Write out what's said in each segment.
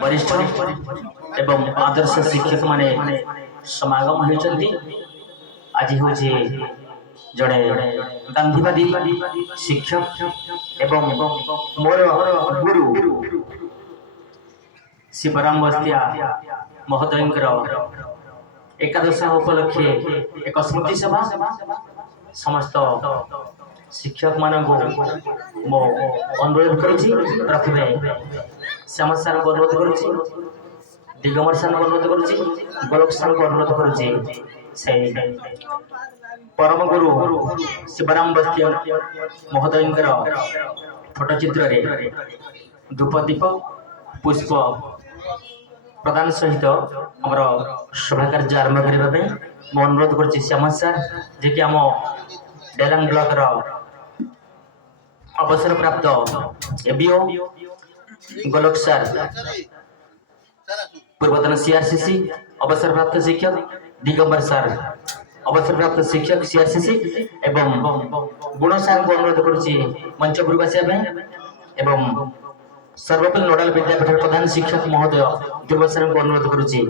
वरिष्ठ एवं आदर्श शिक्षक माने समागम होती। आज हूँ जड़े गांधीवादी शिक्षक एवं मोर गुरु शिवराम बस्तिया महोदय एकादश उपलक्षे एक स्मृति सभा समस्त शिक्षक मान मो अनुरोध करुछि। प्रथमे श्याम सार को अनुरोध करुछि, दिगंबर सार को अनुरोध करुछि, गोलक सार को अनुरोध करुछि। से परम गुरु शिवराम बस्तिया महोदय फोटो चित्र रे धूप दीप पुष्प प्रदान सहित आमर सभा कार्य आरंभ करने मैं अनुरोध करुछि श्याम सार जे कि आम डेलांग ब्लॉक अवसर प्राप्त एबीओ गोलक सार पूर्वतन सीआरसीसी अवसर प्राप्त शिक्षक, दिगंबर सार अवसर प्राप्त शिक्षक सीआरसीसी एवं गुण सार को अनुरोध करुछि मंच पर आसिया एवं सर्वपल्ली नोडाल विद्यापीठ प्रधान शिक्षक महोदय ध्रुव सार को अनुरोध करुछि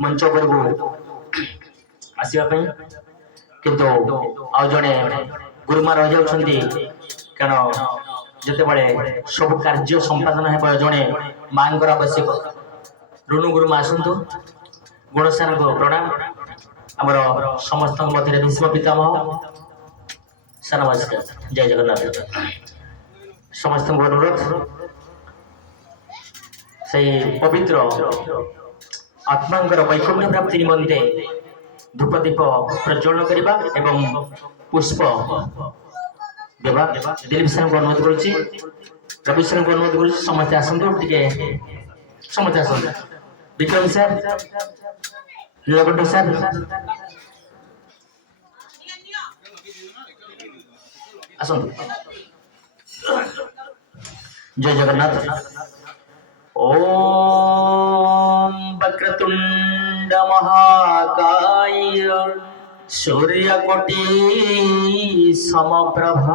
मंच पर आसिया किंतु आउ जड़े गुरुमा रही जाउछंती कारण जिते सब कार्य संपादन है जड़े माँ आवश्यक। रुणु गुरुमा आसतु गुण सार को प्रणाम आमर समस्त मध्य भीष्म पितामह सार नमस्कार। जय जगन्नाथ। समस्त अनुरोध से पवित्र आत्मांकर वैकुंठ प्राप्ति निमंते धूपदीप प्रज्वलन करने एवं पुष्प देवा दिलीप सर को अनुरोध करुछि, रवि सर को अनुरोध करुछि। समस्त आसतु टिके समस्त आसतु विक्रम सर, नीलकंठ सर, आसतु। जय जगन्नाथ। ओम वक्रतुंड महाकाय सूर्यकोटि समप्रभ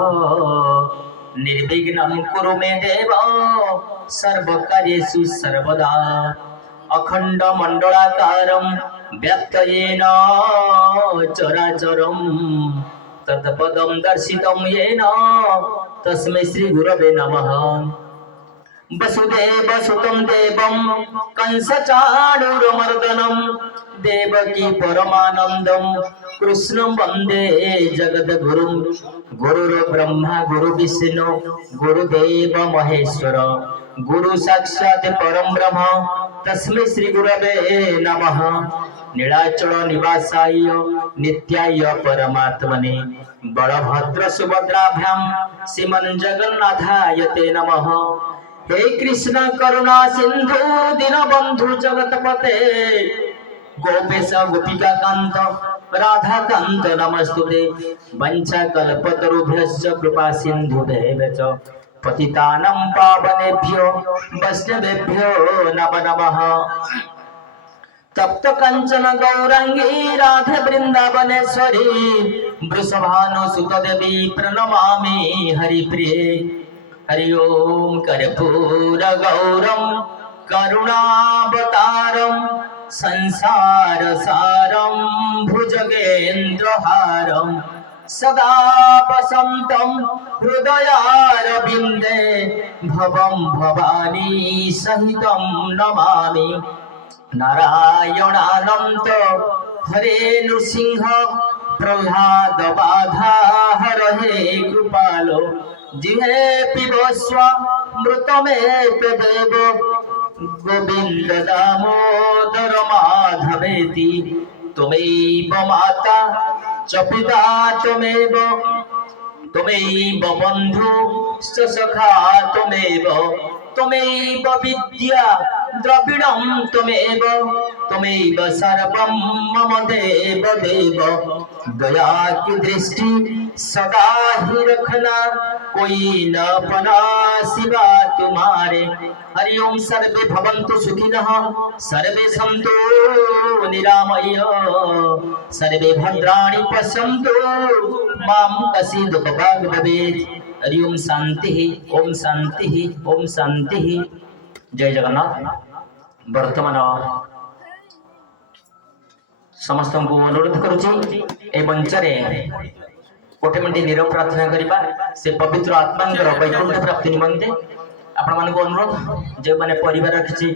निर्विघ्नं कुरु मे देव सर्वकार्येषु सर्वदा अखंड मंडलाकारं व्याप्तयेन चराचरं तत्पदं दर्शितं येन तस्मै श्री गुरवे नमः। वसुदेव सुतं देवं कंसचाणूरमर्दनं देवकी परमानंदं कृष्णं वंदे जगद्गुरुं। गुरुर्ब्रह्मा गुरुर्विष्णु गुरुदेव महेश्वर गुरु साक्षात् परं ब्रह्म तस्मै श्री गुरवे नमः। नीलाचल निवासाय नित्याय परमात्मने बलभद्र सुभद्राभ्यां श्रीमन् जगन्नाथाय ते नमः। हे कृष्ण करुणा सिंधु दीनबंधु जगतपते गोपेश गोपिका कांत राधा कांत नमस्तुते। वंचा कल्पतरुभ्यश्च कृपा सिंधुभ्येव च पतितानां पावनेभ्यो वैष्णवेभ्यो नमो नमः। तप्त कंचन गौरंगी राधे वृंदावनेश्वरी वृषभानुसुत देवी प्रणमामि हरिप्रिये। हरि ओम कर्पूर गौरम करुणावतारम संसार सारम भुजगेन्द्रहारम सदा वसंतम हृदयारविंदे भवं भवानी सहितं नमामि। नारायणानंत हरे नृसिंह प्रह्लाद बाधा हरहे कृपालो जिहे पिबस्व मृतमेव देव गोविंद दामोदर माधवेति। त्वमेव माता च पिता त्वमेव बंधु च सखा त्वमेव विद्या द्रविणं त्वमेव सर्वं मम देव दया की दृष्टि सदा ही रखना कोई न पना सिवा तुम्हारे। हरि ओम सर्वे भवन्तु सुखिनः सर्वे सन्तु निरामय सर्वे भद्राणि पश्यन्तु मां कश्चित् दुःखभाग् भवेत्। हरि ओम शांति ओम शांति ओम शांति। जय जगन्नाथ। वर्तमान समस्त को अनुरोध करुची ए मंचरे गोटे मिनट नीरव प्रार्थना करबा से पवित्र आत्मांकर वैकुंठ प्राप्ति निमंते आपण मान को अनुरोध जे माने परिवार किछि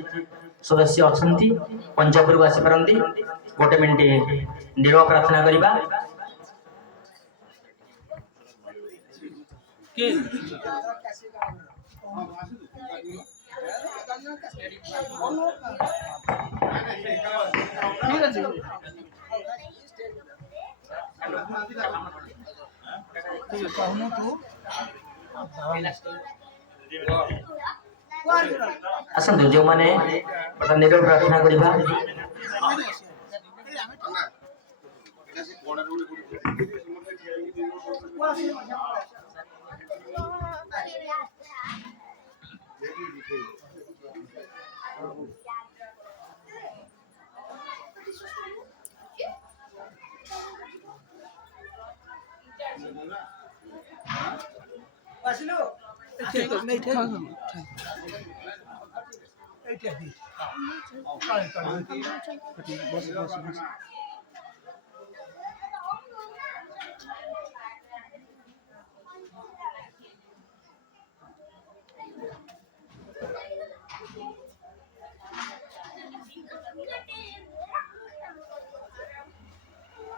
सदस्य अछंती पंजाबपुर आसी परंती गोटे मिनट नीरव प्रार्थना करबा के आसतु जो माने नीरव प्रार्थना करबा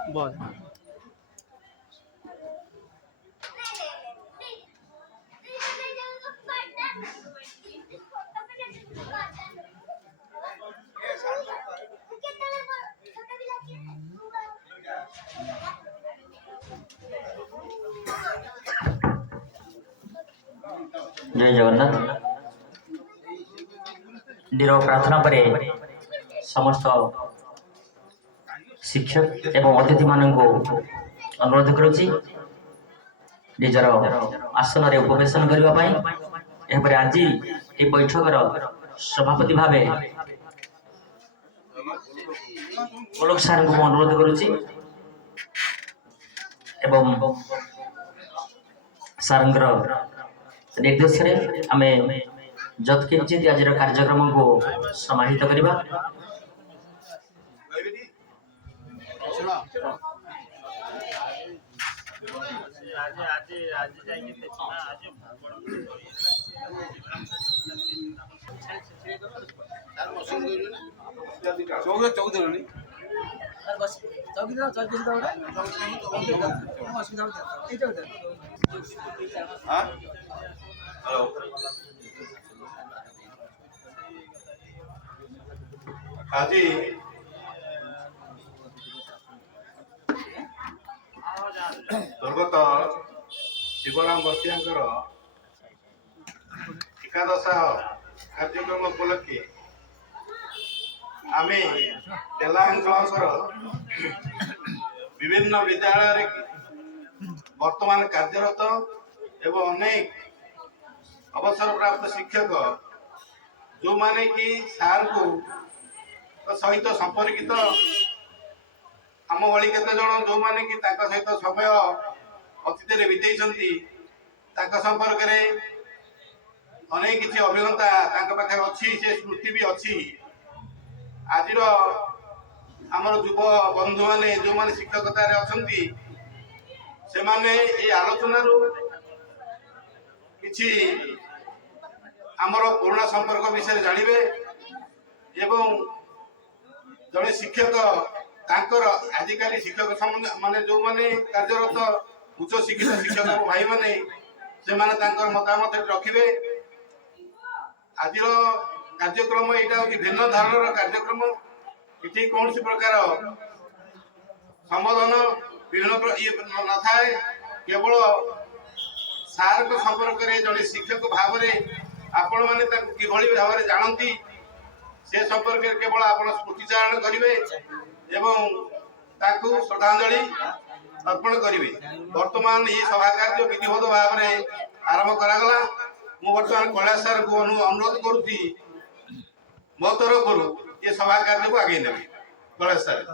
बोल जय जगन्नाथ नीरव प्रार्थना पर समस्त शिक्षक एवं अतिथि मानक अनुरोध करुची निजर आसन रे उपवेशन करने आज ये बैठकर सभापति भावे गोलक सार को अनुरोध करुची एवं सारंगर निर्देश रे आमे जत किंचित आज कार्यक्रम को समाहित करबा আজি स्वर्गत शिवराम बस्तियांकर एकादश कार्यक्रम उपलक्षे आमे तेलांग ब्लॉकर विभिन्न विद्यालय वर्तमान कार्यरत एवं अनेक अवसर प्राप्त शिक्षक जो माने कि सार को सहित संपर्कित आम भली केते जण जो माने कि ताका सहित समय अतीत रे बितेइछंती ताका संपर्क रे अनेक किछि अभिज्ञता ताका पाखे अछि से स्मृति भी अछि आजिर हमर युव बंधु माने जो माने शिक्षकता रे अछंती से माने ए आलोचना रो किछि हमर पुराना संपर्क विषय जानिबे एवं जड़े शिक्षक तांकर आजिकाली शिक्षक माने जो माने कार्यरत उच्च शिक्षित शिक्षक भाई माने से माने तांकर मतामत रखिबे आजिर कार्यक्रम एटा भिन्न धरणर कार्यक्रम इठी कौन सी प्रकार संबोधन विभिन्न ये न थाए केवल सार को संपर्क रे जड़े शिक्षक भाव रे आपण माने ताको किभली भाव रे जानंती से संपर्क रे केवल आपण स्मृतिचारण करिवे एवं ताकू श्रद्धांजलि अर्पण करिवे वर्तमान ये सभा कार्य विधिवत भाव रे आरंभ करागला मु वर्तमान कैलाश सर को अनुरोध करूची मो तरफ ये सभा कार्य को आगे नेबे कैलाश सर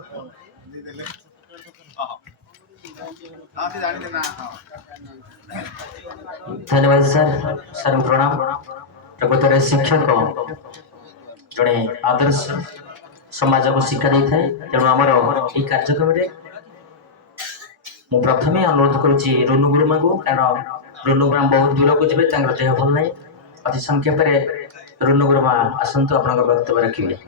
धन्यवाद सर सर प्रणाम प्रकृतर शिक्षक जड़े आदर्श समाज को शिक्षा दे थाए तेणु आमर ये कार्यक्रम मु प्रथम अनुरोध करुच्ची रुनु गुरुमा को कारण रुनु गुरुमा बहुत दूर को जब देह भल ना अति संक्षेप रुनु गुरुमा आसतु आप वक्तव्य रखिए।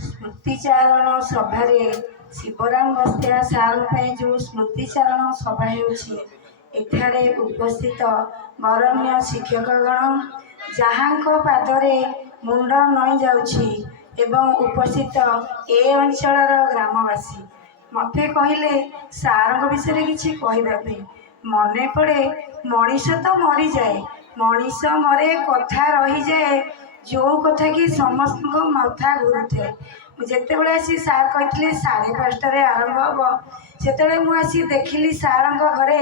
स्मृतिचारण सभार शिवराम बस्तिया सार जो स्मृतिचारण सभा होठारे उपस्थित बरण्य शिक्षकगण जहाँ पादरे मुंड नई जाउछि एवं उपस्थित ए अंचल ग्रामवासी मते कहले सार विषय किसी कहवाई मन पड़े मनीष तो मरी जाए मनीष मरे कथा रही जाए जो कथा कि समस्त मथा घूरू थाए जिते बड़े आसी सार कहते 5:30 आरंभ हम से मुझे देखिली सार घरे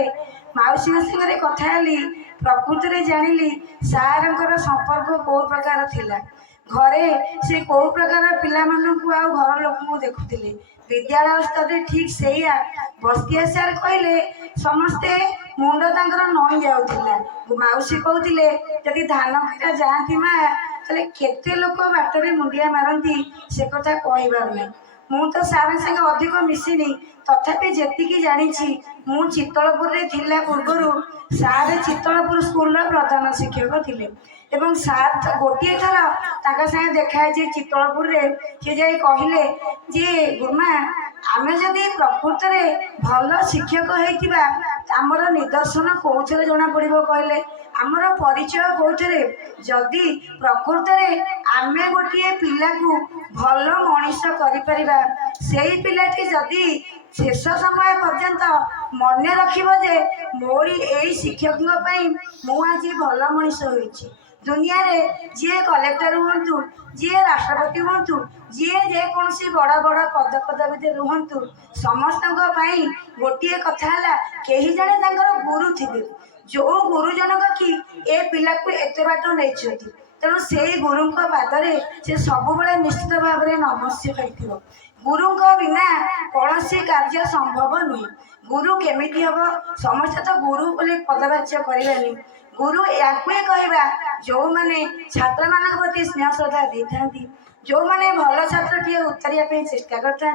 मौसी सागर कथा हेली प्रकृति में जानिली सार संपर्क कौ प्रकार थिला घरे से कौ प्रकार पिला घर लोक देखुले विद्यालय स्तर में ठीक से बस्तिया सार कहले समस्ते मुंड तांकर नई जाऊला मौसी कहते जदि धान कटा जाती माँ ताले केते लोक बाटरे मुंडिया मारती से कथा कहबार ना मु तो सार संगे अधिक मिसिनी तथापि जी जानी मु चित्तलपुर थिला पूर्वर सार चित्तलपुर स्कूल प्रधान शिक्षक थिले एवं सार गोटे थर ताका संगे देखा चित्तलपुर सी जाई कहले जे गुरुमा आमे जदि प्रकृत में भल शिक्षक होइतिबा आमर निदर्शन कौन जना पड़ो कहले आमर परिचय कौथे जदि प्रकृत में आमे गोटे पिला को भल मनीष करिपरिबा सेई पिलाटी जदि शेष समय पर्यंत मन रखिबो जे मोरी एई शिक्षक मु आज भल मनीष होइछि दुनिया रे जी कलेक्टर हूँ जी राष्ट्रपति हूँ जी जेकोसी बड़ बड़ पद पदवी रुहतु समस्त गोटे कथा है कहीं जड़े गुरु थे जो गुरुजनक कि ए पिला को एत बाट नहीं तेणु से गुरु पादरे से सब बड़े निश्चित भाव में नमस्य कर गुरु बिना कौन कार्य संभव नुहे गुरु केमिति हम समस्त तो गुरु बोले पदवाच्य करानी गुरु या कहवा जो मैंने छात्र मान प्रति स्नेह श्रद्धा दे था जो मैंने भल छात्र टी उत्तरिया चेष्टा करता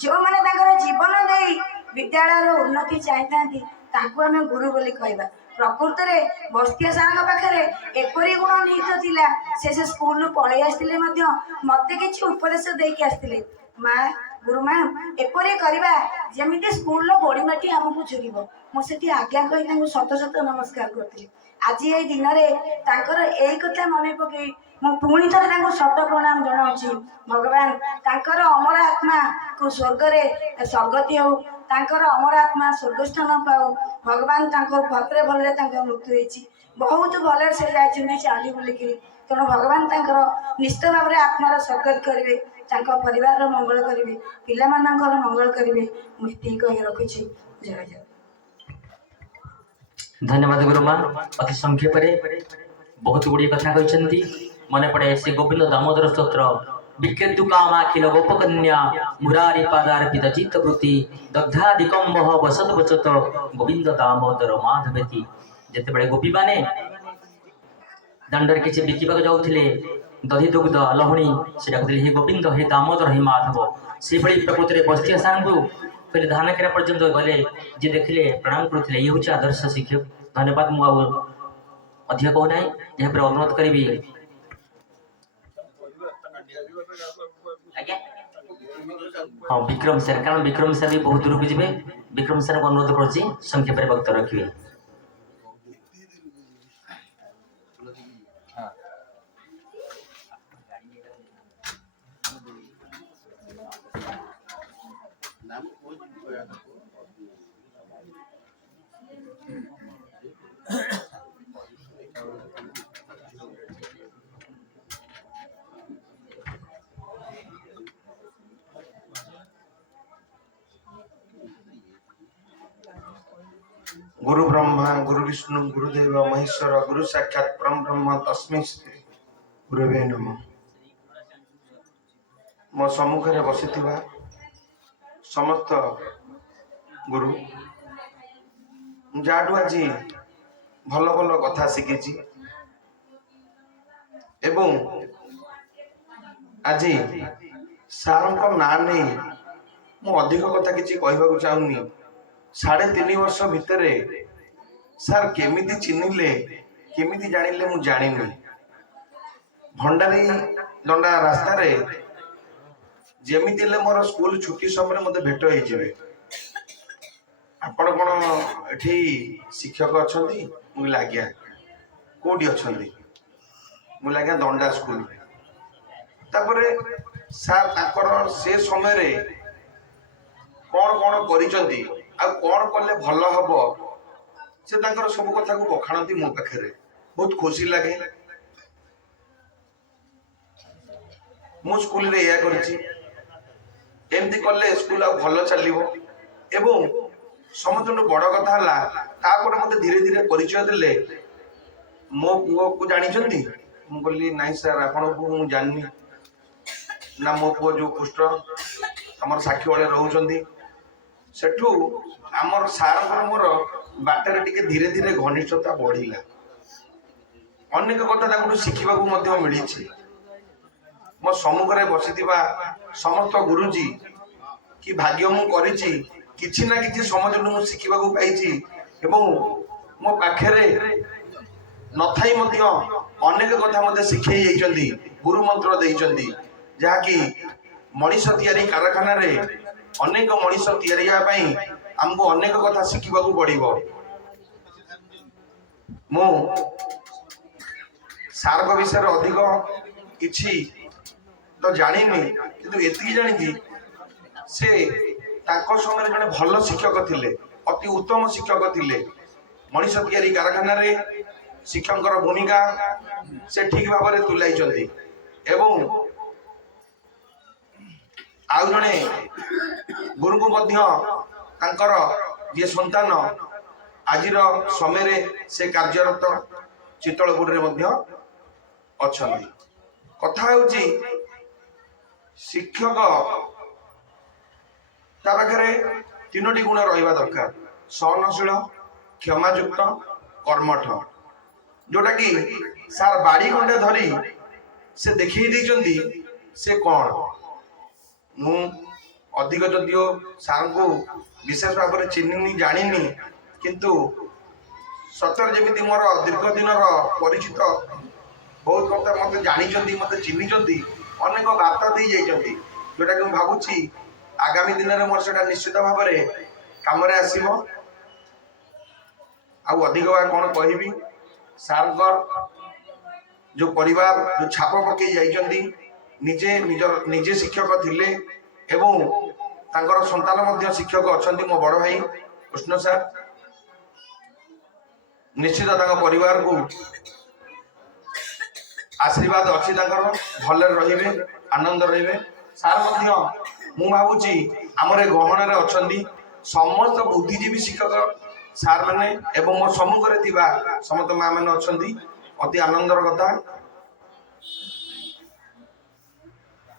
जो मैंने जीवन दे विद्यालय उन्नति चाहती आम गुरु बोली कहवा प्रकृत में बस्तिया सार पाखे एपरी गुण निहित थिला से स्कूल पलि आसते मत कि उपदेश देकी आसते माँ गुरु माँ एपरी करवा जमी स्कूल गोड़ीमाटी आमको चुरीब मुझे आज्ञा कही शत शत नमस्कार करी आज ये दिन में तांकर यही कथा मन पकई पुणी थे शत प्रणाम जनाऊँगी भगवान तांकर अमर आत्मा को स्वर्ग रे स्वर्गति हो तांकर अमर आत्मा स्वर्गस्थान पाऊ भगवान भद्रे भल्ले मृत्यु होती बहुत भले से जाइए चाली बुलिकी तेणु भगवान तांकर निश्चित भाव में आत्मार स्वर्गत करेंगे परिवार मंगल करेंगे पिला मंगल करेंगे मुझे कही रखुच्छी जय जय। धन्यवाद गुरुमा अति संक्षेप बहुत गुड़ी कथा कहते मन पड़े से गोविंद दामोदर स्तोत्र विक्रेतु कामाखिल गोपकन्या मुरारी पादार्पित चित्तवृत्ति दग्धादिकंब वसत वचत गोविंद दामोदर माधवेति जिते बड़े गोपी माने दंडर किसी बिकवा जाऊे दधि दुग्ध लहुणी से डाकुले हे गोविंद हे दामोदर हे माधव से बड़ी प्रकृति में बस्तिया सार को कहले धान केरा पर्यंत गले जी देखिले प्रणाम करते ये हूँ आदर्श शिक्षक धन्यवाद मुझे अधिक कहना यहाँ पर अनुरोध करी हाँ विक्रम सर कारण विक्रम सर भी बहुत दूर को जी विक्रम सर को अनुरोध कर संक्षेप में वक्तव्य रखिए। गुरु ब्रह्मा गुरु विष्णु गुरुदेव महेश्वर गुरु साक्षात परम ब्रह्म तस्मै श्री गुरुवे नमः। मो सम्मुखें बसिथिबा समस्त गुरु जाठू आज भल भल कथा शिखी एवं आज सार ना नहीं मु अधिक कथा किसी कहवाक चाहूनी 3.5 वर्ष भितर सार केमिति चिन्हिले केमिति जानिले मु जानिनी भंडारी दंडा रास्ता रे जेमिति ले मोर स्कूल छुट्टी समय मते भेट होई जिवे आपण कोन एठी शिक्षक अछंती मु लाग्या कोडी अछंती मु लाग्या दंडा स्कूल तापरे सार ताकर से समय रे कोन कोन करिसंती आ कोन करले भलो हबो से ताकर सब कथा को बखाणती मो पाखरे बहुत खुशी लागे मु स्कूल रे या करछि एमती कले स्कूल आ भलो चलिबो एवं समझनु बड़ कथा हला तापर मते धीरे धीरे परिचय देले मो पुओ को जानिछंती मु बोली नाही सर आपण को मु जाननी ना मो पुओ जो कुष्ठ हमर साखी वाले रहउछंती सेठू हमर सार को मोर बाटर टिके धीरे धीरे घनिष्ठता बढ़िला अनेक कथा ताकू शिखिबा को मध्य मिलिछि मो सम्मुखरे बसिथिबा समस्त गुरुजी कि भाग्य मु करिछि किछि ना किछि समझनु मु शिखिबा को पाइछि एवं मो पाखरे नथाई मध्य अनेक कथा मते शिखै जाइछंती गुरु मंत्र देइछंती जहा कि मणिष तयारी कारखाना रे अनेक मणिष तयारिया पई हमको अनेक कथा शिखिबा को पड़िबो मु सार को विषय अधिक किछि तो जानिनी किंतु एति जानि से ताको समय जने भल शिक्षक थिले अति उत्तम शिक्षक थिले मनीष तयारी कारखाना रे शिक्षकर भूमिका से ठीक भाव में तुलाई एवं आउ जने गुरु को मध्य तांकर जे संतान आजिर समय रे से कार्यरत चितलपुर रे मध्य अछंती कथा होची शिक्षक ता पाखरे 3टी गुण रहिबा दरकार सहनशील क्षमायुक्त कर्मठ जोटा कि सार बाड़ी खंडे धरी से देखी दी से कौन मु अधिक जदियो सार को विशेष भाव में चिन्हनी जानी किंतु सतर जमी मोर दीर्घ दिन परिचित बहुत कथा मत जानी मत चिन्ही अनेक वार्ता दी जाइए जोटा कि भावुची आगामी दिन में मोर से निश्चित भाव में कम आसब अधिक कौन कहि सार जो परिवार जो छाप पकई जाइए निजे निजे शिक्षक थिले एवं तांकर संतान मध्य शिक्षक अछंती मो बड़ भाई कृष्ण सार निश्चित परिवार को आशीर्वाद अच्छी भले रहिबे आनंद रहिबे सार मध्य मु भावुची आमरे गहन रे अछंती समस्त बुद्धिजीवी शिक्षक सार माने एवं मो सम्मुखरे थिबा समस्त मां माने अछंती अति आनंदर कथा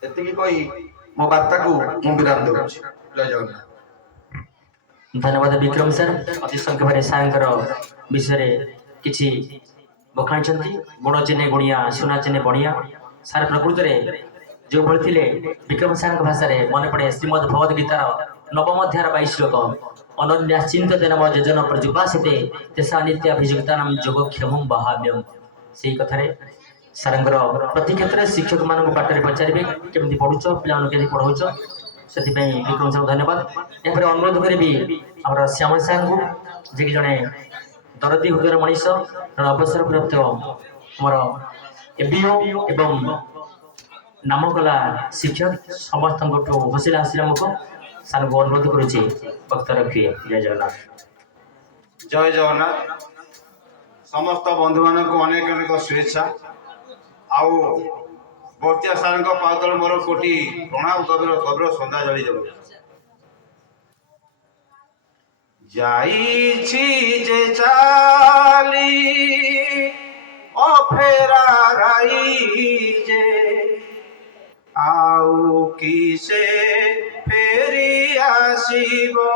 एतिकी कहि मो वार्ता को मु विराम देउछि जय जगन्नाथ धन्यवाद विक्रम सर अति संख्या सार विषय किछि बखाण गुण चिन्हे गुणिया सुना चिन्हे बणिया सार प्रकृत में जो भले थे विक्रम सार भाषा मन पड़े श्रीमद भगवद गीतार नवम अध्याय 22 श्लोक अनन्याश्चिंत नम योजन प्रजुपासिते तेषा नित्याभियुक्ता योगक्षेम बहाव्यम से कथार सार प्रति क्षेत्र में शिक्षक मान बाटर पचारे केमी पढ़ुच पिला के पढ़ाऊच से विक्रम सार धन्यवाद यहाँ अनुरोध करी आम श्यामल सार को जी जड़े दरदी हृदय मनीष अवसर प्राप्त मोर एबीओ एवं नामकला शिक्षक समस्त हसिला हसिला मुख सार को अनुरोध करुचे वक्त रखिए जय जगन्नाथ जय जगन्नाथ समस्त बंधु मान को अनेक अनेक शुभेच्छा आउ बर्तिया सार पातल मोर कोटि प्रणाम कबिर कबिर सन्ध्या जली जल जाइछि जे चाली अफेरा राई जे ଆଉ କିସେ ଫେରି ଆସିବ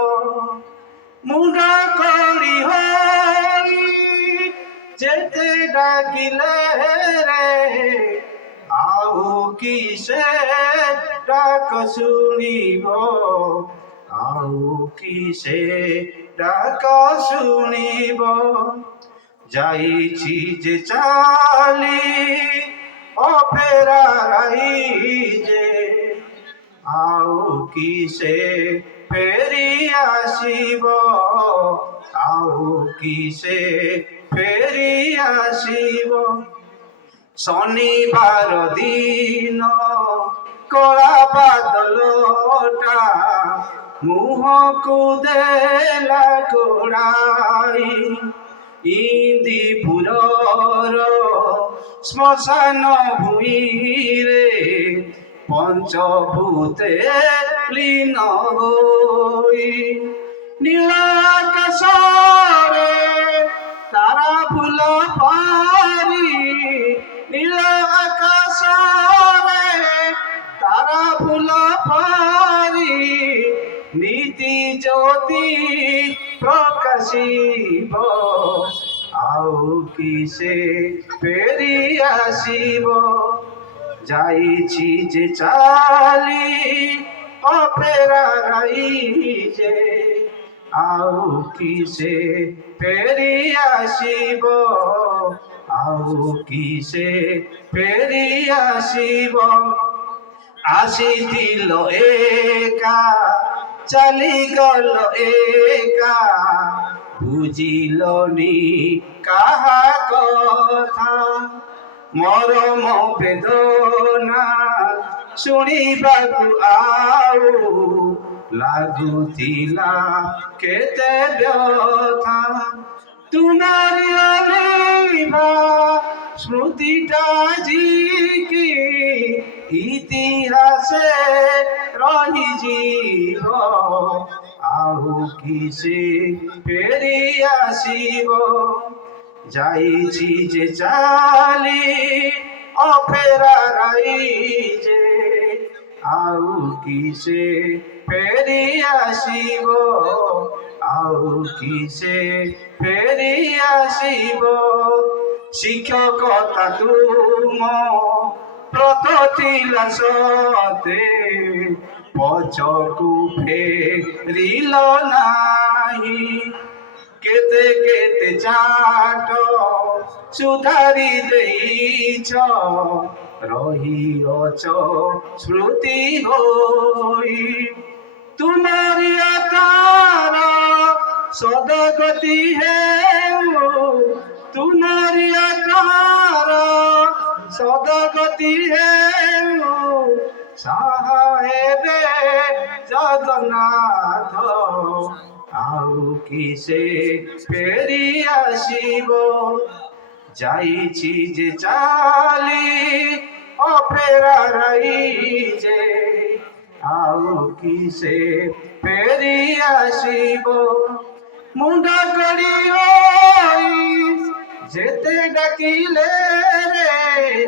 ମୁଣ୍ଡ କଳି ହୋଇ ଯେତେ ଡାକିଲେ ରେ ଆଉ କିସେ ଡାକ ଶୁଣିବ ଆଉ କିସେ ଡାକ ଶୁଣିବ ଯାଇଛି ଯେ ଚାଲି ଅପେରା ଯେ ଆଉ କିସେ ଫେରି ଆସିବ ଆଉ କିସେ ଫେରି ଆସିବ ଶନିବାର ଦିନ କଳା ବାଦଲଟା ମୁହଁକୁ ଦେଲା ଗୋଡ଼ାଇ ଇନ୍ଦିପୁରର ଶ୍ମଶାନ ଭୂଇଁରେ ପଞ୍ଚଭୂତେ ଲୀନ ହୋଇ ନୀଳ ଆକାଶରେ ତାରା ଫୁଲ ପାରି ନୀଳ ଆକାଶରେ ତାରା ଫୁଲ ପାରି ନୀତି ଜ୍ୟୋତି ପ୍ରକାଶିବ ଆଉ କିସେ ଫେରି ଆସିବ ଯାଇଛି ଯେ ଚାଲି ଅପେରା ଯେ ଆଉ କିସେ ଫେରି ଆସିବ ଆଉ କିସେ ଫେରି ଆସିବ ଆସିଥିଲ ଏକା ଚାଲିଗଲ ଏକା ବୁଝିଲନି କାହା କଥା ମରମ ବେଦନା ଶୁଣିବାକୁ ଆଉ ଲାଗୁଥିଲା କେତେ ବ୍ୟଥା ତୁମରି ଅଲିଭା ସ୍ମୃତିଟା ଜିକି ଇତିହାସେ ରହିଯିବ ଆଉ କିସେ ଫେରି ଆସିବ ଯାଇଛି ଯେ ଚାଲି ଅପେରା ଯେ ଆଉ କିସେ ଫେରି ଆସିବ ଆଉ କିସେ ଫେରି ଆସିବ ଶିକ୍ଷକତା ତୁମ ବ୍ରତ ଥିଲା ସତେ ପଛକୁ ଫେରିଲ ନାହିଁ କେତେ କେତେ ଚାଟ ସୁଧାରି ଦେଇଛ ରହିଅଛ ସ୍ମୃତି ହୋଇ ତୁମରି ଆକାର ସଦଗତି ହେଉ ତୁମରି ଆକାର ସଦଗତି ହେଉ ସାହା ହେବେ ଜଗନ୍ନାଥ ଆଉ କିସେ ଫେରି ଆସିବ ଯାଇଛି ଯେ ଚାଲି ଅପେରା ଯେ ଆଉ କିସେ ଫେରି ଆସିବ ମୁଣ୍ଡ କଳି ହୋଇ ଯେତେ ଡାକିଲେ ରେ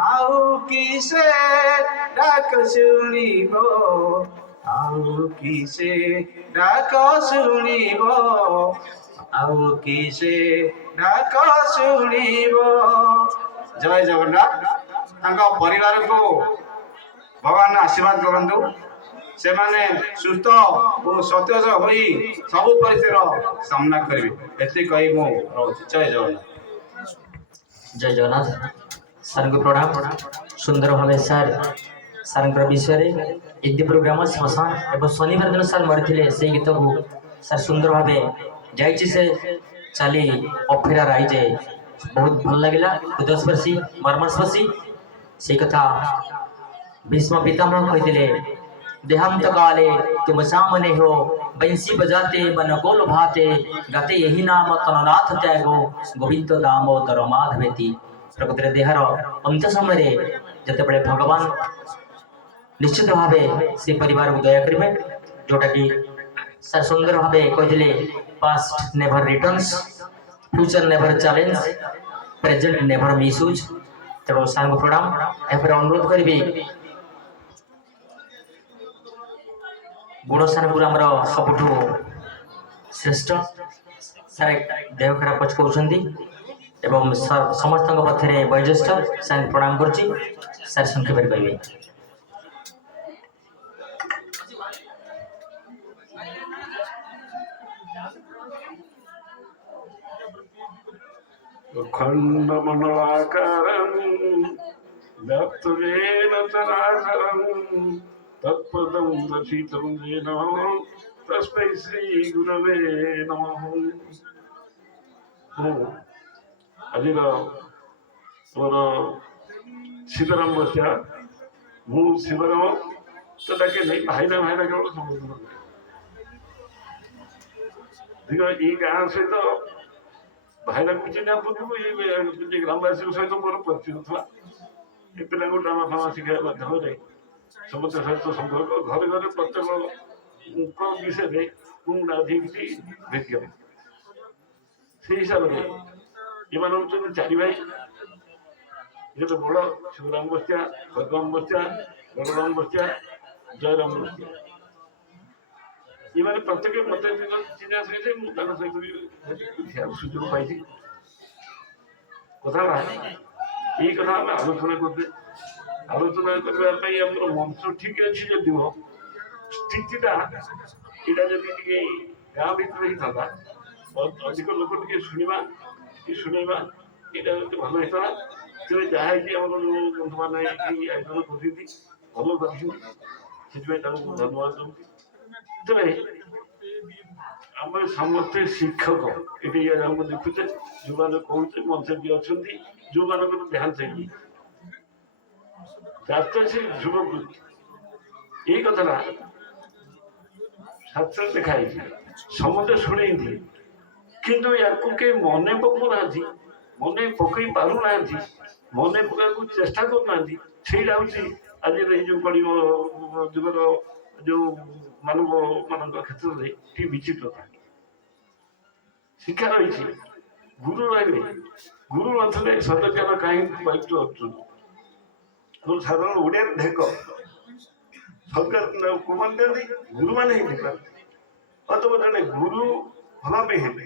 ଆଉ କିସେ ଡାକ ଶୁଣିବ ଆଉ କିସେ ଡାକ ଶୁଣିବ ଆଉ କିସେ ଡାକ ଶୁଣିବ ଜୟ ଜଗନ୍ନାଥ ତାଙ୍କ ପରିବାରକୁ ଭଗବାନ ଆଶୀର୍ବାଦ କରନ୍ତୁ ସେମାନେ ସୁସ୍ଥ ଓ ସତେଜ ହୋଇ ସବୁ ପରିସ୍ଥିତିର ସାମ୍ନା କରିବେ ଏତିକି କହି ମୁଁ ରହୁଛି ଜୟ ଜଗନ୍ନାଥ ଜୟ ଜଗନ୍ନାଥ ସାର୍ଙ୍କୁ ପ୍ରଣାମ ସୁନ୍ଦର ଭାବେ ସାର୍ଙ୍କର ବିଷୟରେ ଏମିତି ପ୍ରୋଗ୍ରାମ ଶ୍ମଶାନ ଏବଂ ଶନିବାର ଦିନ ସାର୍ ମରିଥିଲେ ସେଇ ଗୀତକୁ ସାର୍ ସୁନ୍ଦର ଭାବେ ଯାଇଛି ସେ ଚାଲି ଅପେରା ଯେ ବହୁତ ଭଲ ଲାଗିଲା ହୃଦୟସ୍ପର୍ଶୀ ମର୍ମସ୍ପର୍ଶୀ ସେଇ କଥା भीष्म पितामह कहते देहांत काले तुम सामने हो बंसी बजाते मन गोल भाते गाते यही नाम तननाथ त्यागो गोविंद दामोदर माधवेती प्रकृति देहर अंत समय जिते भगवान निश्चित भाव से परिवार को दया करेंगे जोटा कि सर सुंदर भाव कहते past never returns future never challenge present never misuse तेणु सार को प्रणाम यापर अनुरोध करी गुणसानपुर आमर सबुठ श्रेष्ठ सारे देह खराब पच कहते एवं समस्त पक्षरे वयोज्येष्ठ सारे प्रणाम करुच्ची सारे संक्षेप कहे। खण्डमण्डलाकारं व्याप्तजेन चराचरं तत्पदं दर्शितं येन तस्मै श्रीगुरवे नमः। ଆଜିର ମୋର ଶିବରାମ ବସ୍ତିଆ ମୁଁ ଶିବରାମ ତ ଡାକେ ନାହିଁ ଭାଇନା ଭାଇନା କେବଳ ସମ୍ବୋଧନ କରେ। ଏଇ ଗାଁ ସହିତ ଭାଇନାଙ୍କୁ ଚିହ୍ନା ପୂର୍ବରୁ ଏ ଗ୍ରାମବାସୀଙ୍କ ସହିତ ମୋର ପରିଚୟ ଥିଲା। ଏ ପିଲାଙ୍କୁ ଡ୍ରାମା ଫାମା ଶିଖାଇବା ମାଧ୍ୟମରେ ସମସ୍ତ ସହିତ ସମ୍ପର୍କ ଘରେ ଘରେ ପ୍ରତ୍ୟେକ ବିଷୟରେ ମୁଁ ରାଧିକି ଭେଟିବ। ସେଇ ହିସାବରେ ଏମାନେ ହେଉଛନ୍ତି ଚାରି ଭାଇ। ଗୋଟେ ବଡ଼ ଶିବରାମ ବସ୍ତିଆ, ଭଗବାନ ବସ୍ତିଆ, ବଳରାମ ବସ୍ତିଆ, ଜୟରାମ ବସ୍ତିଆ। ଏମାନେ ପ୍ରତ୍ୟେକ ମତେ ଚିହ୍ନା ସହିତ ମୁଁ ତାଙ୍କ ସହିତ ସୁଯୋଗ ପାଇଛି। କଥା ଏଇ କଥା ଆମେ ଆଲୋଚନା କରୁଛେ। ଆଲୋଚନା କରିବା ପାଇଁ ଆମର ମଞ୍ଚ ଠିକ ଅଛି ଯଦିଓ ସ୍ଥିତିଟା ଏଇଟା ଯଦି ଟିକେ ଗାଁ ଭିତରେ ହେଇଥାନ୍ତା ଅଧିକ ଲୋକ ଟିକେ ଶୁଣିବା ଏଇଟା ଯଦି ଭଲ ହେଇଥାନ୍ତା। ତେବେ ଯାହା ହେଇଛି ଆମର ଯେଉଁ ବନ୍ଧୁମାନେ ଏଇ ଆୟୋଜନ କରିଛନ୍ତି ଭଲ କରିଛନ୍ତି, ସେଥିପାଇଁ ତାଙ୍କୁ ଧନ୍ୟବାଦ ଦେଉଛି। ତେବେ ଆମେ ସମସ୍ତେ ଶିକ୍ଷକ ଏଠି ଆମେ ଦେଖୁଛେ, ଯୋଉମାନେ କହୁଛେ ମଞ୍ଚ ବି ଅଛନ୍ତି, ଯୋଉମାନଙ୍କର ଦେହାନ୍ତ ହେଇଛି ସେ ଯୁବପିଢ଼ି ଏଇ କଥାଟା ଶାସ୍ତ୍ରରେ ଲେଖା ହେଇଛି, ସମସ୍ତେ ଶୁଣେଇନ୍ତି କିନ୍ତୁ ୟାକୁ କେହି ମନେ ପକାଉନାହାନ୍ତି, ମନେ ପକେଇ ପାରୁନାହାନ୍ତି, ମନେ ପକାଇବାକୁ ଚେଷ୍ଟା କରୁନାହାନ୍ତି। ସେଇଟା ହଉଛି ଆଜିର ଏଇ ଯୋଉ କଳିଗ ଯୁଗର ଯୋଉ ମାନଙ୍କ କ୍ଷେତ୍ରରେ ଟିକେ ବିଚିତ୍ରତା। ଶିକ୍ଷା ରହିଛି, ଗୁରୁ ରହିବେ, ଗୁରୁ ନଥିଲେ ସତଜ୍ଞାନ କାହିଁକି ପାଇଛୁ ଅର୍ଜୁନ। ସାଧାରଣ ଓଡ଼ିଆରେ ଢେକ ସରକାର କୁମାନ ଦିଅନ୍ତି, ଗୁରୁମାନେ ହିଁ ଢେକନ୍ତି। ଅଥବା ଜଣେ ଗୁରୁ ହବା ପାଇଁ ହେଲେ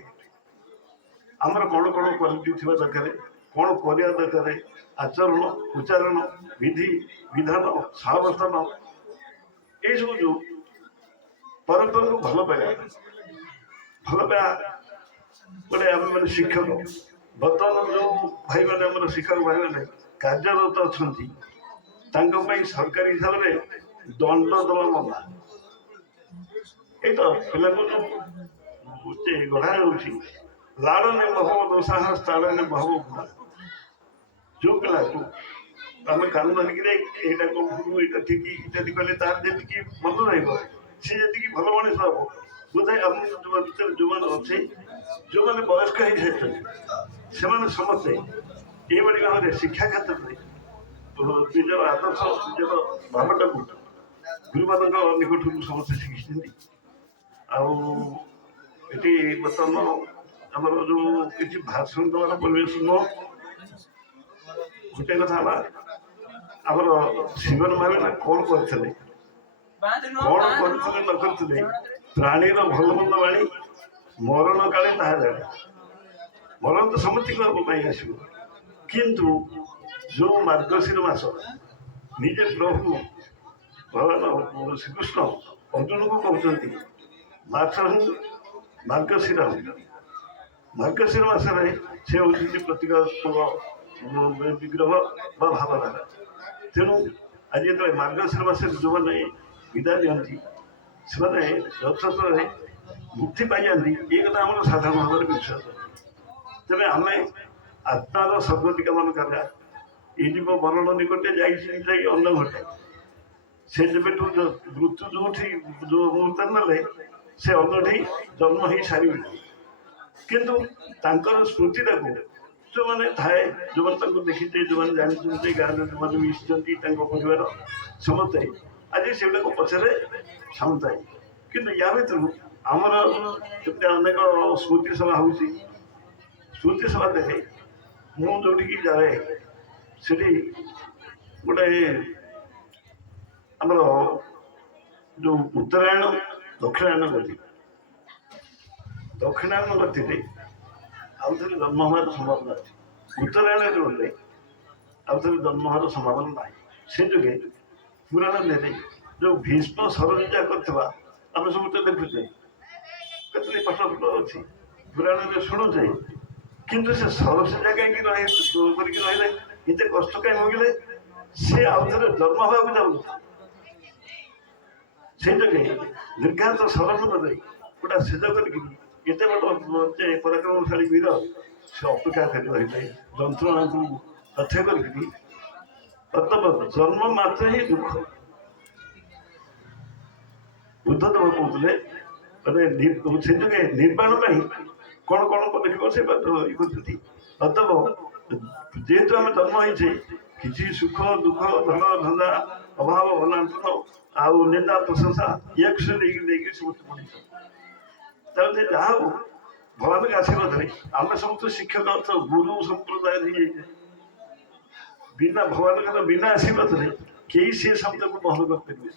ଆମର କ'ଣ କ'ଣ କ୍ୱାଲିଟି ଥିବା ଦରକାର, କ'ଣ କରିବା ଦରକାର, ଆଚରଣ, ଉଚ୍ଚାରଣ, ବିଧି, ବିଧାନ, ସହାବସ୍ଥାନ, ଏଇସବୁ ଯୋଉ ପରସ୍ପରକୁ ଭଲ ପାଇବା ଗୋଟେ ଆମେ ମାନେ ଶିକ୍ଷକ। ବର୍ତ୍ତମାନ ଯୋଉ ଭାଇମାନେ ଆମର ଶିକ୍ଷକ ଭାଇମାନେ କାର୍ଯ୍ୟରତ ଅଛନ୍ତି ତାଙ୍କ ପାଇଁ ସରକାରୀ ହିସାବରେ ଦଣ୍ଡ ଦେବା ମନା। ଏଇ ତ ପିଲାଙ୍କୁ ଗଢ଼ା ଯାଉଛି ଲାଳନେ ମହବ ଦୋଷାହ ସ୍ଥାଳନେ ମହବ ଗୁଣା। ଯୋଉ ପିଲାକୁ ଆମେ କାନ ଧରିକିରି ଏଇଟା କହୁ ଏଇଟା ଠିକ ଇତ୍ୟାଦି କଲେ ତାର ଯେତିକି ମନ ରହିବ, ସେ ଯେତିକି ଭଲ ମଣିଷ ହବ। ବୋଧେ ଆମ ଭିତରେ ଯୋଉମାନେ ଅଛି, ଯୋଉମାନେ ବୟସ୍କ ହେଇଯାଇଛନ୍ତି ସେମାନେ ସମସ୍ତେ ଏଇଭଳି ଭାବରେ ଶିକ୍ଷା କ୍ଷେତ୍ରରେ ନିଜର ଆଦର୍ଶ, ନିଜର ଭାବଟାକୁ ଗୁରୁମାନଙ୍କ ନିକଟରୁ ସମସ୍ତେ ଶିଖିଛନ୍ତି। ଆଉ ଏଠି ବର୍ତ୍ତମାନ ଆମର ଯୋଉ କିଛି ଭାଷଣ ଦେବାର ପରିବେଶ ନୁହଁ। ଗୋଟେ କଥା ହେଲା ଆମର ଶିବନ ଭାଇନା କ'ଣ କରିଥିଲେ, କ'ଣ କରିଥିଲେ ନ କରିଥିଲେ, ପ୍ରାଣୀର ଭଲ ମନ୍ଦ ବାଣୀ ମରଣ କାଳେ ତାହା ଜାଣେ। ମରଣ ତ ସମସ୍ତଙ୍କ ପାଇଁ ଆସିବ, କିନ୍ତୁ ଯୋଉ ମାର୍ଗଶିର ମାସ ନିଜେ ପ୍ରଭୁ ଭଗବାନ ଶ୍ରୀକୃଷ୍ଣ ଅର୍ଜୁନକୁ କହୁଛନ୍ତି ମାର୍ଗଶିର ମାର୍ଗଶିର ମାସରେ ସେ ହେଉଛନ୍ତି ପ୍ରତୀକାତ୍ମକ ବିଗ୍ରହ ବା ଭାବଧାରା। ତେଣୁ ଆଜି ଯେତେବେଳେ ମାର୍ଗଶିର ମାସରେ ଯୋଉମାନେ ବିଦାୟ ଦିଅନ୍ତି ସେମାନେ ରଥଯାତ୍ରାରେ ମୁକ୍ତି ପାଇଯାଆନ୍ତି, ଏ କଥା ଆମର ସାଧାରଣ ଭାବରେ ବିଶ୍ୱାସ। ତେବେ ଆମେ ଆତ୍ମାର ସଦ୍ଗତି କାମନା କରିବା। ଏଇ ଯୁବ ମରଣ ନିକଟେ ଯାଇ ଅନ୍ନ ଘଟେ, ସେ ଯେବେଠୁ ମୃତ୍ୟୁ ଯୋଉଠି ଯୋଉ ମୁହୂର୍ତ୍ତରେ ନେଲେ ସେ ଅନ୍ନଠି ଜନ୍ମ ହେଇ ସାରିବେ। କିନ୍ତୁ ତାଙ୍କର ସ୍ମୃତିଟାକୁ ଯୋଉମାନେ ଥାଏ, ଯୋଉମାନେ ତାଙ୍କୁ ଦେଖିଛେ, ଯୋଉମାନେ ଜାଣିଛନ୍ତି, ଗାଁରେ ଯୋଉମାନେ ମିଶିଛନ୍ତି, ତାଙ୍କ ପରିବାର ସମସ୍ତେ ଆଜି ସେଗୁଡ଼ାକୁ ପଛରେ ସାମୁଥାଏ। କିନ୍ତୁ ୟା ଭିତରୁ ଆମର କେତେ ଅନେକ ସ୍ମୃତି ସଭା ହେଉଛି। ସ୍ମୃତି ସଭା ଦେଖେ ମୁଁ ଯୋଉଠିକି ଯାଏ ସେଠି ଗୋଟେ ଆମର जो उत्तरायण दक्षिणायन गति दक्षिणायन गति आउ थे जन्म हमार संभावना अच्छी उत्तरायण गले आउ थे जन्म हमार संभावना ना से जोगे पुराण ने जो भीष्म सरंजा करवा आम सब तो देखुचे कत पाठ अच्छी पुराण में शुणुचे किंतु से सरंजा कहीं रही एत कष्ट कहीं भोगिले से आउ थे जन्म हवा जाऊ से जोगे दीर्घांत सरपन गोटा सिद्ध करके बड़ पराक्रमशाली वीर से अपेक्षा कर रही है जंत्रणा को तथ्य करके अतः जन्म मात्र ही दुख बुद्धदेव कहते से जोगे निर्माण कौन कौन देखो से करती अतः जेहेतु आम जन्म होइछे किसी सुख दुख धन धंदा अभाव अनाटन आउ निंदा प्रशंसा एक से लेकिन समस्त पड़ी जहाँ हो भगवान के आशीर्वाद आम समस्त शिक्षक अर्थ गुरु संप्रदाय बिना भगवान बिना आशीर्वाद कई से शब्द को बहन कर पारे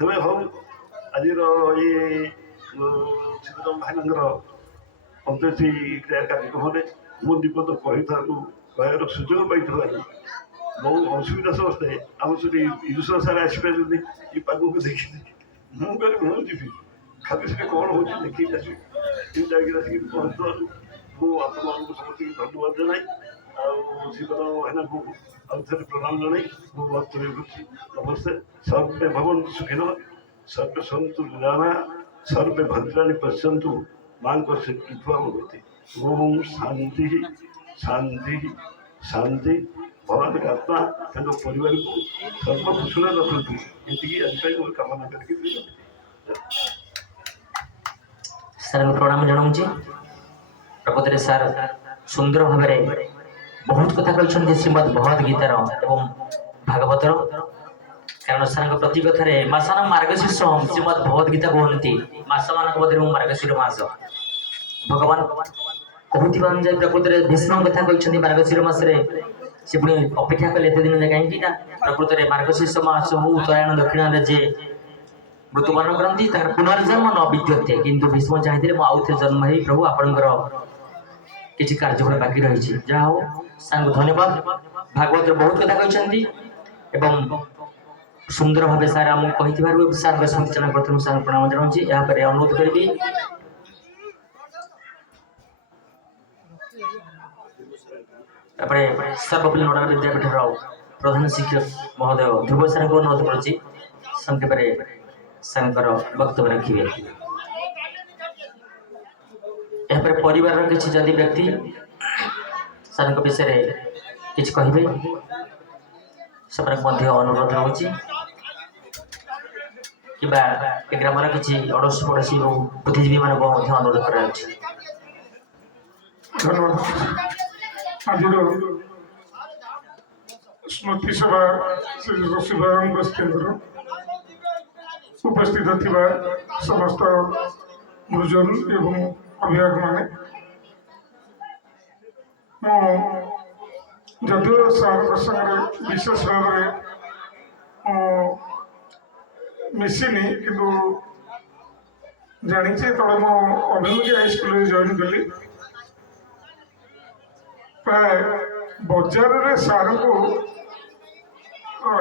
तेज हूँ आज ये सीताराम भाईर अंत्येष्टि क्रिया कार्यक्रम मो दीपद कहर सुजोग पाई बहुत असुविधा समस्ते आम सब ईश्वर सारे आसपारे ये पाग को देखी मुझे जी खाली से कौन हो देखी जाकि पहुँचु मु आप समस्त धन्यवाद जनाई सीताराम भाईना को आउ थे प्रणाम जनाई मो बहुत नमस्ते सर्वे भवन्तु सुखिन सर्वे सन्तु निरामया सर्वे भद्राणि पश्यन्तु मां से कृपा भवति ओम शांति शांति शांति भगवान के आत्मा परिवार को सर्वकुशल रखु ये आज कामना करके सर प्रणाम जनाऊँगी प्रकृति सर सुंदर भाव बहुत कथा कहते श्रीमद भगवद गीतार एवं भागवतर कारण सर प्रति कथार मासन मार्गशीर्ष श्रीमद भगवद गीता कहते मस मान मध्य मार्गशीर मास भगवान कहते प्रकृति भीष्म कथा कहते मार्गशीर मसरे से पुणी अपेक्षा कले एत दिन कहीं प्रकृति मार्गशीर्ष मास हो उत्तरायण दक्षिण जे मृत्युवरण करती पुनर्जन्म न विद्यते किंतु भीष्म चाहिए आउ थे जन्म ही प्रभु आपणकर किसी कार्यक्रम बाकी रही जहा हो सांग धन्यवाद भागवत बहुत कथा कहते एवं सुंदर भाव सार आम कही सार स्मृति चरण प्रथम सार प्रणाम जनाऊँगी यहाँ अनुरोध करी सर्वपल्ली नोडा विद्यापीठ प्रधान शिक्षक महोदय ध्रुव सार को अनुरोध करुच्ची संक्षेप सार वक्तव्य रखिए यहाँ परिवार किसी जदि व्यक्ति सार विषय किसी कहे से अनुरोध रोचे कि ग्राम किसी अड़ोशी पड़ोशी बुद्धिजीवी मान अनुरोध कर आज स्मृति सभा श्री शिवराम बस्तेन्द्र उपस्थित थिबा समस्त गुरुजन एवं अभिभावक माने जदिव सार संगे विशेष भाव मिसिनी किंतु जानी तले मो अभिमुखी हाईस्कूल जॉइन कली प्राय बजार रे सार को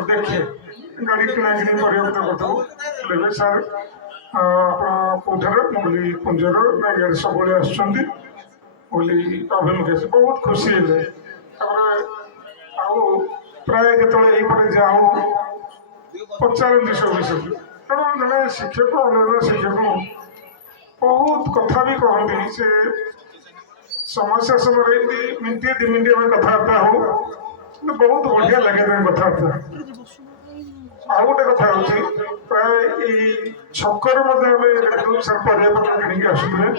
देखे गाड़ी किना किणी करते सार कौठार बोली पुंजर ना सब आसुँच अभिमुखे से बहुत खुशी है प्राय जो जाऊँ पचारती सब विषय कारण जड़े शिक्षक अन्य शिक्षक बहुत कथा भी कहती से समस्या समय मिनटे 2 मिनट में कथबार्ता हो बहुत बढ़िया लगे कथबार्ता आ गोटे कथा हूँ प्राय छकर सर परिवापत्र किଣିकी आसुले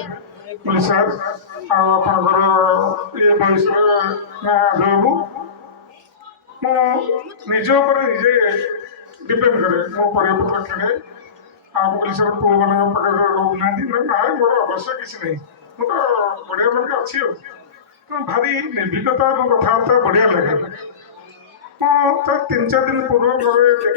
बोले सार आपंकर ये बयस ना बाबू मुझ निजे डिपेंड करे मो परिवापत्र किणे आप बोले सर पुआ मान पाखे रोना ना मोर अवश्य किसी नहीं मुझे बढ़िया मन अच्छी हो भारी निर्भीकता और कथबार्ता बढ़िया लगे 3-4 दिन पूर्व